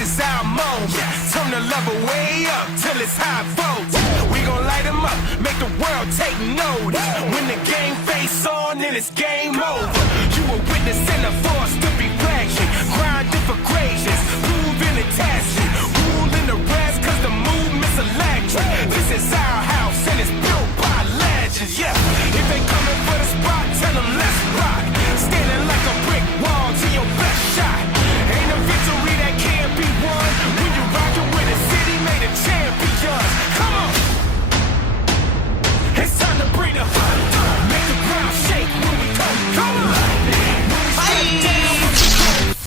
this is our moment. Turn the level way up till it's high voltage. We gon' light 'em up, make the world take notice. When the game face on, then it's game over. You a witness in the full